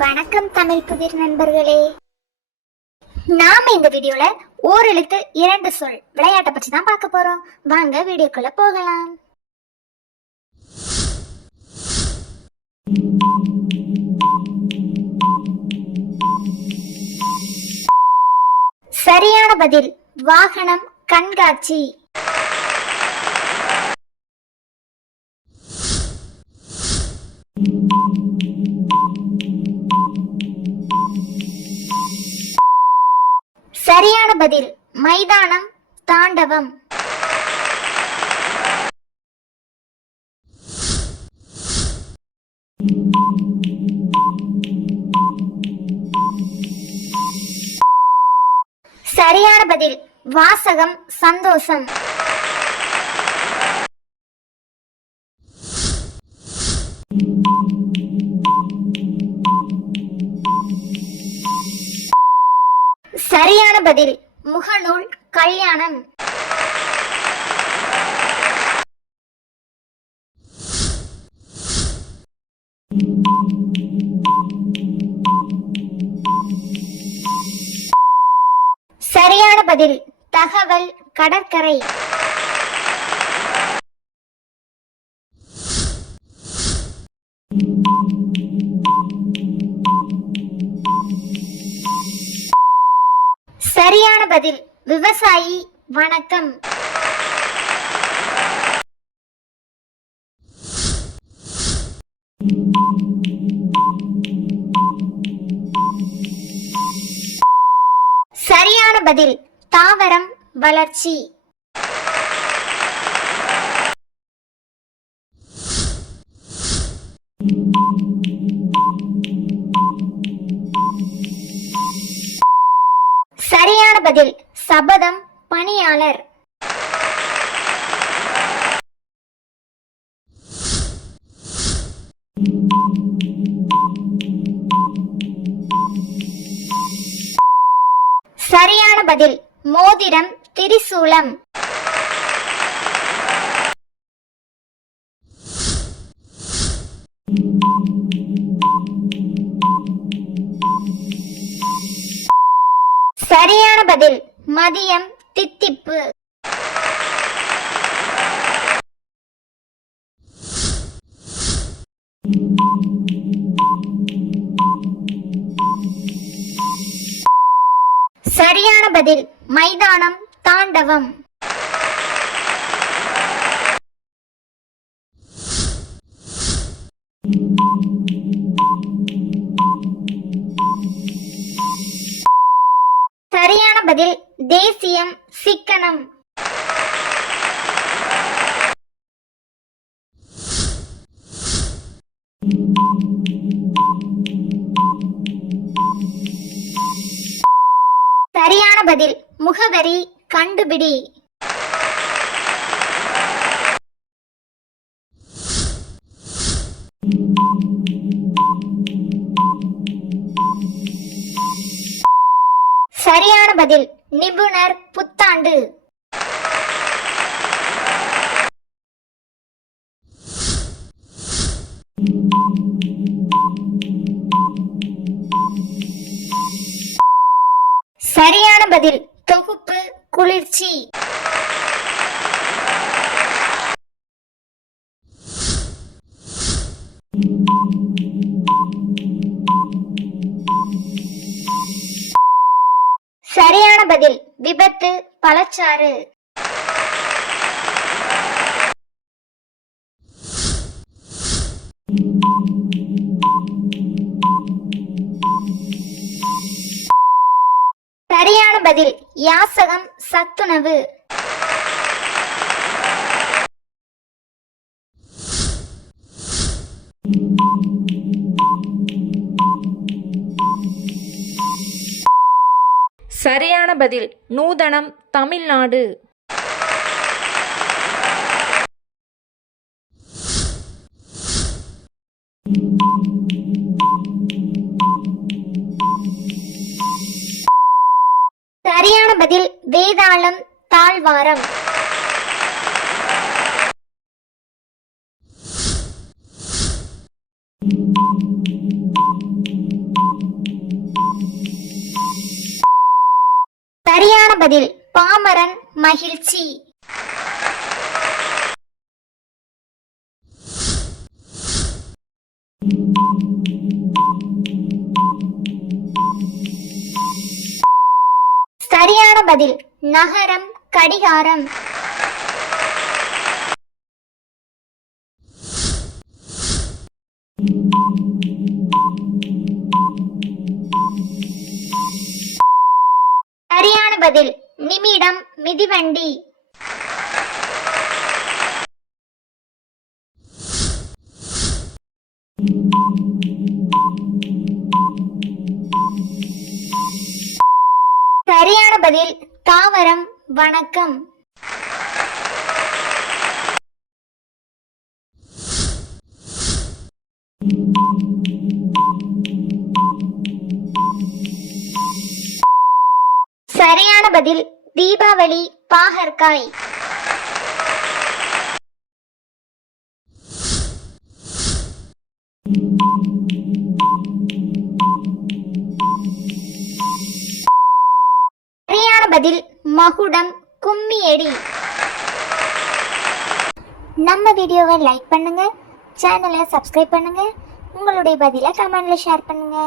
வணக்கம் தமிழ் புதிர் நண்பர்களே. நாம இந்த வீடியோல ஓரெழுத்து இரண்டு சொல் விளையாட்டை பற்றி தான் பார்க்க போறோம். வாங்க வீடியோக்குள்ள போகலாம். சரியான பதில் வாகனம் கண்காட்சி. சரியான பதில் மைதானம் தாண்டவம். சரியான பதில் வாசகம் சந்தோஷம். சரியான பதில் முகநூல் கல்யாணம். சரியான பதில் தகவல் கடற்கரை. சரியான பதில் விவசாயி வணக்கம். சரியான பதில் தாவரம் வளர்ச்சி. சரியான பதில் சபதம் பணியாளர். சரியான பதில் மோதிரம் திரிசூலம். சரியான பதில் மதியம் தித்திப்பு. சரியான பதில் மைதானம் தாண்டவம். சரியான பதில் தேசியம் சிக்கனம். சரியான பதில் முகவரி கண்டுபிடி. சரியான பதில் நிபுணர் புத்தாண்டு. சரியான பதில் தொகுப்பு குளிர்ச்சி. சரியான பதில் விபத்து பழச்சாறு. சரியான பதில் யாசகம் சத்துணவு. சரியான பதில் நூதனம் தமிழ்நாடு. சரியான பதில் வேதாளம் தாழ்வாரம். பதில் பாமரன் மகிழ்ச்சி. சரியான பதில் நகரம் கடிகாரம். சரியான பதில் நிமிடம் மிதிவண்டி. சரியான பதில் தாவரம் வணக்கம். சரியான பதில் தீபாவளி பாகற்காய். சரியான பதில் மகுடம் கும்மியடி. நம்ம வீடியோவை லைக் பண்ணுங்க, சேனலை சப்ஸ்கிரைப் பண்ணுங்க, உங்களுடைய பதிலை கமெண்ட்ல ஷேர் பண்ணுங்க.